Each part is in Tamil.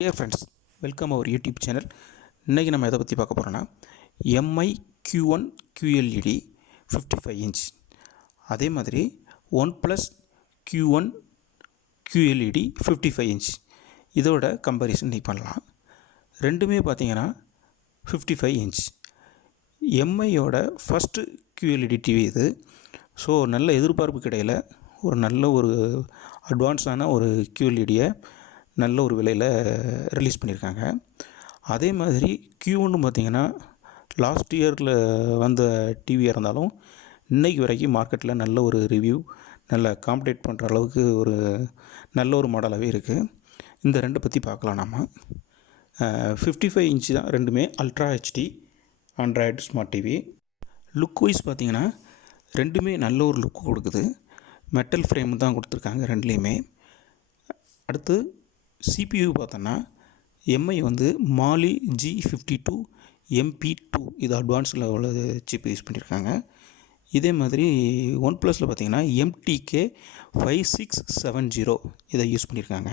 Dear friends, welcome our YouTube channel. இன்றைக்கி நம்ம எதை பற்றி பார்க்க போகிறோன்னா MI Q1 QLED 55 inch அதே மாதிரி OnePlus Q1 QLED 55 inch இதோட கம்பேரிசன் இன்றைக்கி பண்ணலாம். ரெண்டுமே பார்த்தீங்கன்னா 55 inch. MIயோட ஃபஸ்ட்டு QLED டிவி இது. ஸோ நல்ல எதிர்பார்ப்பு கிடையில ஒரு நல்ல ஒரு அட்வான்ஸான ஒரு QLEDயை நல்ல ஒரு விலையில் ரிலீஸ் பண்ணியிருக்காங்க. அதே மாதிரி Q1 பார்த்திங்கன்னா லாஸ்ட் இயரில் வந்த டிவியாக இருந்தாலும் இன்றைக்கு வரைக்கும் மார்க்கெட்டில் நல்ல ஒரு ரிவ்யூ நல்ல காம்படேட் பண்ணுற அளவுக்கு ஒரு நல்ல ஒரு மாடலாகவே இருக்குது. இந்த ரெண்டை பற்றி பார்க்கலாம். நம்ம 55 inch தான் ரெண்டுமே ultra HD android smart TV. Look wise பார்த்திங்கன்னா ரெண்டுமே நல்ல ஒரு லுக் கொடுக்குது. மெட்டல் ஃப்ரேம் தான் கொடுத்துருக்காங்க ரெண்டுலேயுமே. அடுத்து CPU பார்த்தோன்னா MI வந்து மாலி G52 MP2 இது அட்வான்ஸில் உள்ள சிப் யூஸ் பண்ணியிருக்காங்க. இதே மாதிரி OnePlusல பார்த்திங்கன்னா MTK 5670 இதை யூஸ் பண்ணியிருக்காங்க.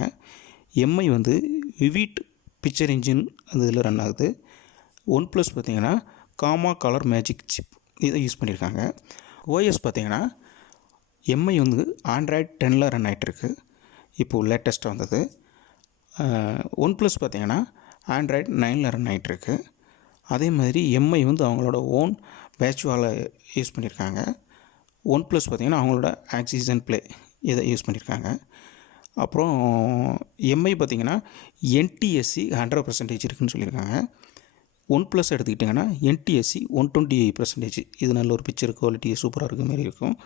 MI வந்து விவிட் பிக்சர் இன்ஜின் அந்த இதில் ரன் ஆகுது. OnePlus பார்த்திங்கன்னா காமா கலர் மேஜிக் சிப் இதை யூஸ் பண்ணியிருக்காங்க. OS பார்த்திங்கன்னா MI வந்து ஆண்ட்ராய்டு 10ல் ரன் ஆகிட்டுருக்கு. இப்போது லேட்டஸ்ட்டாக வந்தது. OnePlus பார்த்திங்கன்னா ஆண்ட்ராய்டு 9ல் ரன் ஆகிட்டுருக்கு. அதே மாதிரி MI வந்து அவங்களோட ஓன் பேட்ச்வாலை யூஸ் பண்ணியிருக்காங்க. OnePlus பார்த்திங்கன்னா அவங்களோட ஆக்சிஜன் ப்ளே இதை யூஸ் பண்ணியிருக்காங்க. அப்புறம் MI பார்த்திங்கன்னா NTSC 100% இருக்குதுன்னு சொல்லியிருக்காங்க. OnePlus எடுத்துக்கிட்டிங்கன்னா NTSC 120%. இது நல்ல ஒரு பிக்சர் குவாலிட்டி சூப்பராக இருக்க மாதிரி இருக்கும்.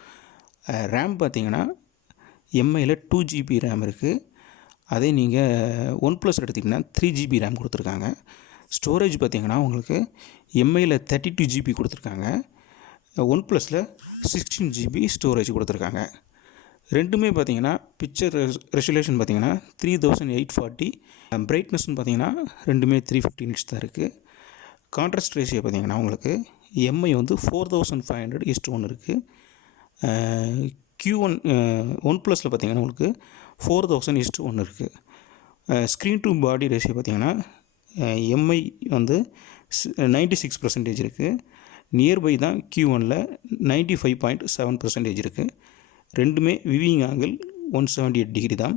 ரேம் பார்த்திங்கன்னா MIயில் 2GB ரேம் இருக்குது. அதே நீங்கள் OnePlus எடுத்திங்கன்னா 3GB ரேம் கொடுத்துருக்காங்க. ஸ்டோரேஜ் பார்த்திங்கன்னா உங்களுக்கு MIயில் 32GB கொடுத்துருக்காங்க. OnePlusல 16GB ஸ்டோரேஜ் கொடுத்துருக்காங்க. ரெண்டுமே பார்த்திங்கன்னா பிக்சர் ரெசல்யூஷன் பார்த்திங்கன்னா 3840. பிரைட்னஸ்ன்னு பார்த்திங்கன்னா ரெண்டுமே 350 nits தான் இருக்குது. கான்ட்ராஸ்ட் ரேஷியோ பார்த்திங்கன்னா உங்களுக்கு MI வந்து 4500:1 இருக்குது. Q1 OnePlusல பார்த்திங்கன்னா உங்களுக்கு 4000:1 இருக்குது. ஸ்க்ரீன் டு பாடி ரேஷியோ பார்த்திங்கன்னா MI வந்து 96% இருக்குது. நியர்பை தான் Q1ல் 95.7% இருக்குது. ரெண்டுமே விவிங் ஆங்கிள் 178 டிகிரி தான்.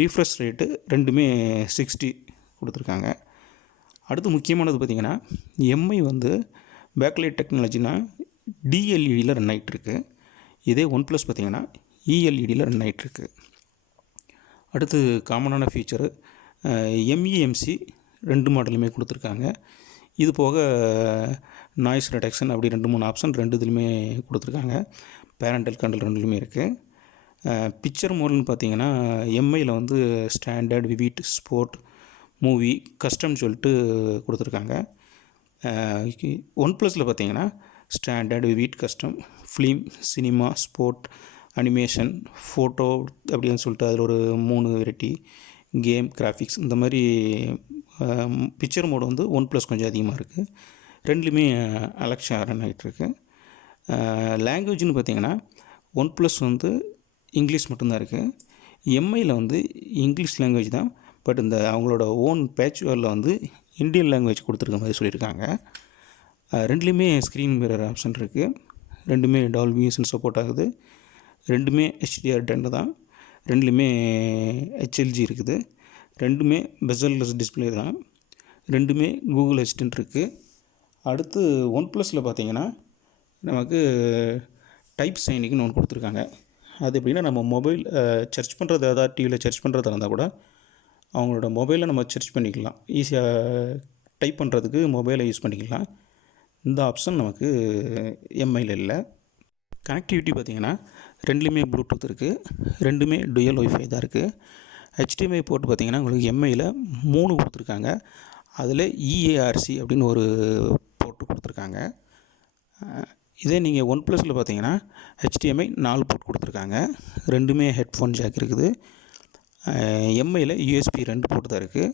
ரீஃப்ரெஷ் ரேட்டு ரெண்டுமே 60 கொடுத்துருக்காங்க. அடுத்து முக்கியமானது பார்த்திங்கன்னா MI வந்து பேக்லைட் டெக்னாலஜினா DLEDயில் ரன் ஆகிட்டுருக்கு. இதே OnePlus பார்த்திங்கன்னா ELEDயில் ரன் ஆகிட்டுருக்கு. அடுத்து காமனான ஃபீச்சரு MEMC ரெண்டு மாடலுமே கொடுத்துருக்காங்க. இது போக நாய்ஸ் ரிடக்ஷன் அப்படி 2-3 ஆப்ஷன் ரெண்டு இதுலையுமே கொடுத்துருக்காங்க. பேரண்டல் கண்ட்ரோல் ரெண்டுலையுமே இருக்குது. பிக்சர் மோட்னு பார்த்திங்கன்னா MIயில் வந்து standard, vivid, sport, movie, custom சொல்லிட்டு கொடுத்துருக்காங்க. OnePlusல பார்த்திங்கன்னா standard, vivid, custom, film, cinema, sport, animation, photo அப்படின்னு சொல்லிட்டு அதில் ஒரு 3 வெரைட்டி, கேம், கிராஃபிக்ஸ் இந்த மாதிரி பிக்சர் மோடு வந்து OnePlus கொஞ்சம் அதிகமாக இருக்குது. ரெண்டுலேயுமே அலெக்ஸா ரன் ஆகிட்டுருக்கு. லாங்குவேஜ்னு பார்த்திங்கன்னா OnePlus வந்து இங்கிலீஷ் மட்டும்தான் இருக்குது. MIயில் வந்து இங்கிலீஷ் லாங்குவேஜ் தான். பட் இந்த அவங்களோட ஓன் பேட்ச்வேரில் வந்து இந்தியன் லாங்குவேஜ் கொடுத்துருக்க மாதிரி சொல்லியிருக்காங்க. ரெண்டுலேயுமே ஸ்க்ரீன் மிரர் ஆப்ஷன் இருக்குது. ரெண்டுமே டால்பி விஷன் சப்போர்ட் ஆகுது. ரெண்டுமே HDR10 தான். ரெண்டுலேயுமே HLG இருக்குது. ரெண்டுமே பெசல்லெஸ் டிஸ்பிளே தான். ரெண்டுமே கூகுள் அசிஸ்டன்ட் இருக்குது. அடுத்து OnePlusல பார்த்திங்கன்னா நமக்கு டைப் சைனிங்னு ஒன்று கொடுத்துருக்காங்க. அது எப்படின்னா நம்ம மொபைல் சர்ச் பண்ணுறது ஏதாவது டிவியில் சர்ச் பண்ணுறதா இருந்தால் கூட அவங்களோட மொபைலில் நம்ம சர்ச் பண்ணிக்கலாம். ஈஸியாக டைப் பண்ணுறதுக்கு மொபைலை யூஸ் பண்ணிக்கலாம். இந்த ஆப்ஷன் நமக்கு MIயில் இல்லை. கனெக்டிவிட்டி பார்த்திங்கன்னா ரெண்டுலேயுமே ப்ளூடூத் இருக்குது. ரெண்டுமே டுயல் ஒய்ஃபை தான் இருக்குது. HDMI போர்ட் பார்த்திங்கன்னா உங்களுக்கு MIயில் 3 கொடுத்துருக்காங்க. அதில் EARC அப்படின்னு ஒரு போர்ட்டு கொடுத்துருக்காங்க. இதே நீங்கள் OnePlusல பார்த்திங்கன்னா HDMI 4 போர்ட் கொடுத்துருக்காங்க. ரெண்டுமே ஹெட்ஃபோன் ஜாக் இருக்குது. MIயில் USB 2 போர்ட் தான் இருக்குது.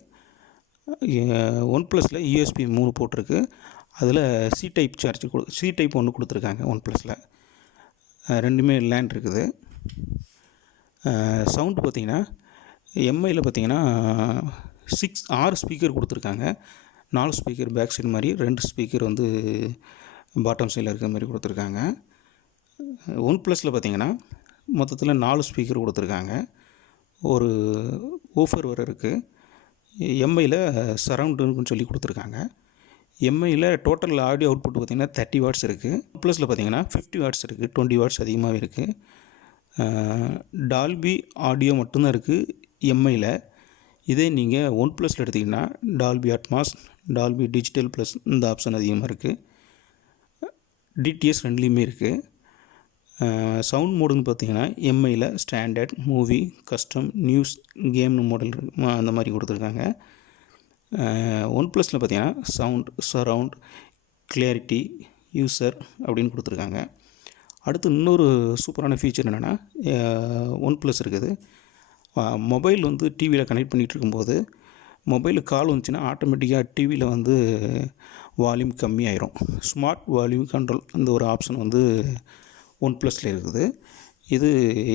OnePlusல USB 3 போர்ட் இருக்குது. அதில் C டைப் ஒன்று கொடுத்துருக்காங்க OnePlusல. ரெண்டுமே லேண்ட் இருக்குது. சவுண்டு பார்த்திங்கன்னா எம்ஐயில் பார்த்திங்கன்னா 6 ஸ்பீக்கர் கொடுத்துருக்காங்க. 4 ஸ்பீக்கர் பேக் சைடு மாதிரி, 2 ஸ்பீக்கர் வந்து பாட்டம் சைடில் இருக்கிற மாதிரி கொடுத்துருக்காங்க. ஒன் ப்ளஸில் பார்த்தீங்கன்னா மொத்தத்தில் 4 ஸ்பீக்கர் கொடுத்துருக்காங்க. ஒரு ஊஃபர் வர இருக்குது. எம்ஐயில் சரவுண்டுன்னு சொல்லி கொடுத்துருக்காங்க. எம்ஐயில் டோட்டல் ஆடியோ அவுட்புட் பார்த்திங்கன்னா 30 வாட்ஸ் இருக்குது. ப்ளஸில் பார்த்தீங்கன்னா 50 வாட்ஸ் இருக்குது. 20 வாட்ஸ் அதிகமாகவே இருக்குது. டால்பி ஆடியோ மட்டும்தான் இருக்குது எம்ஐயில். இதே நீங்கள் ஒன் ப்ளஸில் எடுத்திங்கன்னா Dolby Atmos, Dolby digital plus இந்த ஆப்ஷன் அதிகமாக இருக்குது. டிடிஎஸ் ரெண்டுலேயுமே இருக்குது. சவுண்ட் மோடுன்னு பார்த்தீங்கன்னா எம்ஐயில் ஸ்டாண்டர்ட், மூவி, கஸ்டம், நியூஸ், கேம்னு மாடல் அந்த மாதிரி கொடுத்துருக்காங்க. ஒன் ப்ளஸில் பார்த்தீங்கன்னா சவுண்ட், சரவுண்ட், கிளியாரிட்டி, யூசர் அப்படின்னு கொடுத்துருக்காங்க. அடுத்து இன்னொரு சூப்பரான ஃபீச்சர் என்னென்னா, ஒன் ப்ளஸ் இருக்குது. மொபைல் வந்து டிவியில் கனெக்ட் பண்ணிகிட்டு இருக்கும்போது மொபைலுக்கு கால் வந்துச்சுன்னா ஆட்டோமேட்டிக்காக டிவியில் வந்து வால்யூம் கம்மியாயிரும். ஸ்மார்ட் வால்யூம் கண்ட்ரோல் அந்த ஒரு ஆப்ஷன் வந்து ஒன் ப்ளஸில் இருக்குது. இது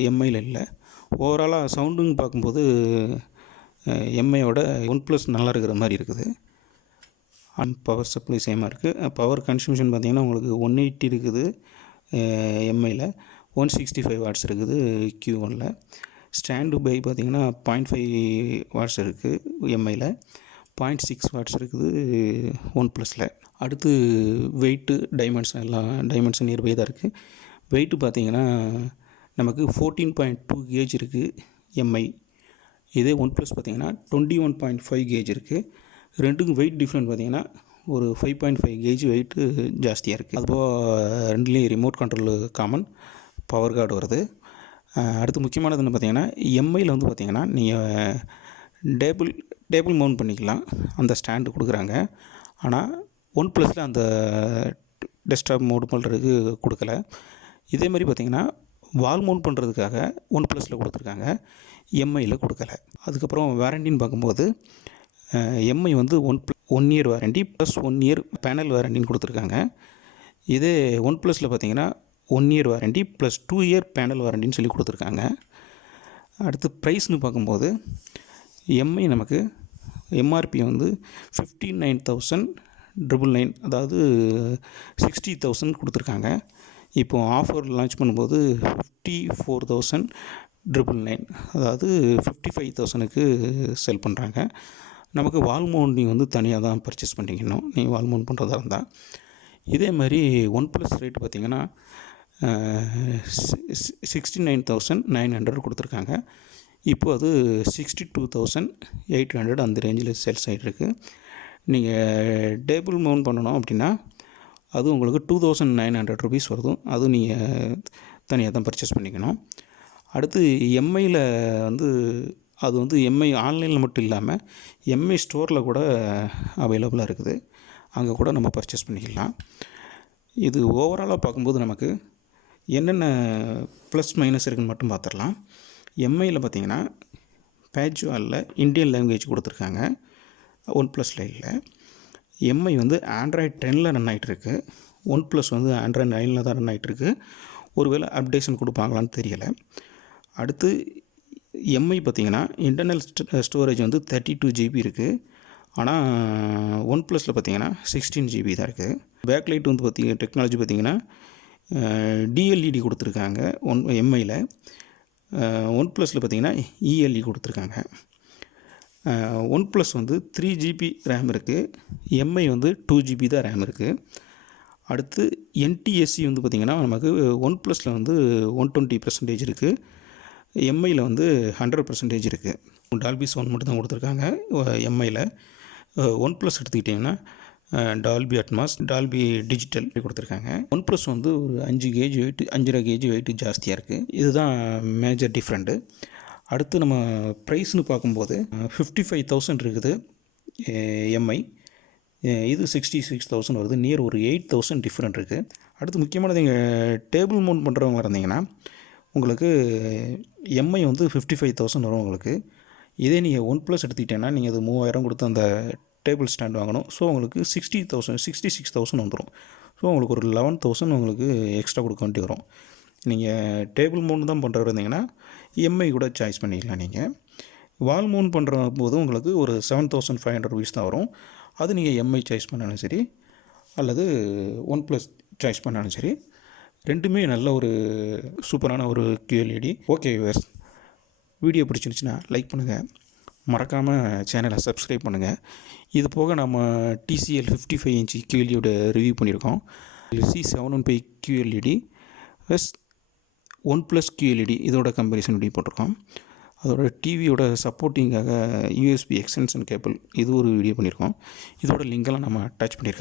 எம்ஐயில் இல்லை. ஓவராலாக சவுண்டுன்னு பார்க்கும்போது எம்ஐயோட ஒன் ப்ளஸ் நல்லா இருக்கிற மாதிரி இருக்குது. பவர் சப்ளை சேமாக இருக்குது. பவர் கன்சம்ஷன் பார்த்திங்கன்னா உங்களுக்கு 180 இருக்குது எம்ஐயில், 165 வாட்ஸ் இருக்குது Q1ல். ஸ்டாண்டு பை பார்த்திங்கன்னா 0.5 வாட்ஸ் இருக்குது எம்ஐயில், 0.6 வாட்ஸ் இருக்குது ஒன் ப்ளஸில். அடுத்து வெயிட்டு, டைமென்ஷன் எல்லாம் டைமென்ஷன் நியர்பை தான் இருக்குது. வெயிட்டு பார்த்திங்கன்னா நமக்கு 14.2 கேஜ் இருக்குது எம்ஐ. இதே ஒன் ப்ளஸ் பார்த்திங்கன்னா 21.5 கேஜ் இருக்குது. ரெண்டுக்கும் வெயிட் டிஃப்ரெண்ட் பார்த்திங்கன்னா ஒரு 5.5 கேஜ் வெயிட்டு ஜாஸ்தியாக இருக்குது. அதுபோல் ரெண்டுலேயும் remote control common, power card வருது. அடுத்து முக்கியமானதுன்னு பார்த்திங்கன்னா எம்ஐயில் வந்து பார்த்திங்கன்னா நீங்கள் டேபிள் மவுண்ட் பண்ணிக்கலாம், அந்த ஸ்டாண்டு கொடுக்குறாங்க. ஆனால் ஒன் ப்ளஸில் அந்த டெஸ்க்டாப் மவுண்ட் பண்ணுறதுக்கு கொடுக்கல. இதே மாதிரி பார்த்திங்கன்னா வால் மவுண்ட் பண்ணுறதுக்காக ஒன் ப்ளஸில் கொடுத்துருக்காங்க, எம்ஐயில் கொடுக்கல. அதுக்கப்புறம் வாரண்டின்னு பார்க்கும்போது எம்ஐ வந்து 1 year warranty plus 1 year panel வாரண்டின்னு கொடுத்துருக்காங்க. இதே ஒன் ப்ளஸில் பார்த்திங்கன்னா 1 year warranty plus 2 year panel வாரண்டின்னு சொல்லி கொடுத்துருக்காங்க. அடுத்து ப்ரைஸ்னு பார்க்கும்போது எம்ஐ நமக்கு எம்ஆர்பி வந்து 59,999, அதாவது 60,000 கொடுத்துருக்காங்க. இப்போது ஆஃபர் லான்ச் பண்ணும்போது 54,999, அதாவது 55,000க்கு செல் பண்ணுறாங்க. நமக்கு வால் மவுண்டிங் வந்து தனியாக தான் பர்ச்சேஸ் பண்ணிக்கணும், நீங்கள் வால் மவுண்ட் பண்ணுறதா இருந்தால். இதே மாதிரி ஒன் ப்ளஸ் ரேட் பார்த்திங்கன்னா 69,900 கொடுத்துருக்காங்க. இப்போ அது 62,800 அந்த ரேஞ்சில் சேல்ஸ் ஆகிட்டுருக்கு. நீங்கள் டேபிள் மவுண்ட் பண்ணணும் அப்படின்னா அது உங்களுக்கு 2,900 ருபீஸ் வருது. அதுவும் நீங்கள் தனியாக தான் பர்ச்சேஸ் பண்ணிக்கணும். அடுத்து எம்ஐயில் வந்து அது வந்து எம்ஐ ஆன்லைனில் மட்டும் இல்லாமல் எம்ஐ ஸ்டோரில் கூட அவைலபிளாக இருக்குது. அங்கே கூட நம்ம பர்ச்சேஸ் பண்ணிக்கலாம். இது ஓவராலாக பார்க்கும்போது நமக்கு என்னென்ன ப்ளஸ் மைனஸ் இருக்குதுன்னு மட்டும் பார்த்துடலாம். எம்ஐயில் பார்த்திங்கன்னா பேஜுவலில் இந்தியன் லாங்குவேஜ் கொடுத்துருக்காங்க, ஒன் ப்ளஸில் இல்லை. எம்ஐ வந்து ஆண்ட்ராய்டு 10ல் ரன் ஆகிட்டுருக்கு, ஒன் ப்ளஸ் வந்து ஆண்ட்ராய்டு 9ல் தான் ரன் ஆகிட்டுருக்கு. ஒருவேளை அப்டேஷன் கொடுப்பாங்களான்னு தெரியலை. அடுத்து எம்ஐ பார்த்திங்கன்னா இன்டர்னல் ஸ்டோரேஜ் வந்து 32 GB இருக்குது. ஆனால் ஒன் ப்ளஸில் பார்த்திங்கன்னா 16 GB தான் இருக்குது. பேக்லைட் வந்து பார்த்திங்கன்னா டெக்னாலஜி பார்த்திங்கன்னா டிஎல்இடி கொடுத்துருக்காங்க எம்ஐயில். ஒன் ப்ளஸில் பார்த்திங்கன்னா இஎல்இ கொடுத்துருக்காங்க. ஒன் ப்ளஸ் வந்து 3 GB ரேம் இருக்குது, எம்ஐ வந்து 2 GB தான் ரேம் இருக்குது. அடுத்து என்டிஎஸ்சி வந்து பார்த்திங்கன்னா நமக்கு ஒன் ப்ளஸில் வந்து 120% இருக்குது, எம்ஐயில் வந்து 100% இருக்குது. டால்பி சவுண்ட் மட்டும் தான் கொடுத்துருக்காங்க எம்ஐயில். ஒன் ப்ளஸ் எடுத்துக்கிட்டிங்கன்னா டால்பி அட்மாஸ், டால்பி டிஜிட்டல் கொடுத்துருக்காங்க. ஒன் ப்ளஸ் வந்து ஒரு 5 கேஜ் வெயிட், 5.5 கேஜ் வெயிட் ஜாஸ்தியாக இருக்குது. இதுதான் மேஜர் டிஃப்ரெண்ட்டு. அடுத்து நம்ம ப்ரைஸ்னு பார்க்கும்போது 55,000 இருக்குது எம்ஐ, இது 66,000 வருது. நியர் ஒரு 8,000 டிஃப்ரெண்ட் இருக்குது. அடுத்து முக்கியமானது நீங்கள் டேபிள் மவுண்ட் பண்ணுறவங்க இருந்தீங்கன்னா உங்களுக்கு எம்ஐ வந்து 55,000 வரும் உங்களுக்கு. இதே நீங்கள் ஒன் ப்ளஸ் எடுத்துக்கிட்டேன்னா நீங்கள் அது 3,000 கொடுத்து அந்த டேபிள் ஸ்டாண்ட் வாங்கணும். ஸோ உங்களுக்கு 66,000 வந்துடும். ஸோ உங்களுக்கு ஒரு 11,000 உங்களுக்கு எக்ஸ்ட்ரா கொடுக்க வேண்டி வரும். நீங்கள் டேபிள் மவுண்ட் தான் பண்ணுறது இருந்தீங்கன்னா எம்ஐ கூட சாய்ஸ் பண்ணிக்கலாம் நீங்கள். வால் மவுண்ட் பண்ணுற போது உங்களுக்கு ஒரு 7500 rupees தான் வரும். அது நீங்கள் எம்ஐ சாய்ஸ் பண்ணாலும் சரி அல்லது ஒன் ப்ளஸ் சாய்ஸ் பண்ணாலும் சரி, ரெண்டுமே நல்ல ஒரு சூப்பரான ஒரு QLED. ஓகே வியூவர்ஸ், வீடியோ பிடிச்சிருந்துச்சுன்னா லைக் பண்ணுங்கள், மறக்காமல் சேனலை சப்ஸ்கிரைப் பண்ணுங்கள். இது போக நம்ம TCL 55 inch QLED ரிவ்யூ பண்ணியிருக்கோம். C715 QLED plus one plus QLED இதோட கம்பேரிசன் வீடியோ போட்டிருக்கோம். அதோட டிவியோட சப்போர்ட்டிங்காக USB எக்ஸ்டென்ஷன் கேபிள் இது ஒரு வீடியோ பண்ணியிருக்கோம். இதோட லிங்கெல்லாம் நம்ம அட்டாச் பண்ணியிருக்கோம்.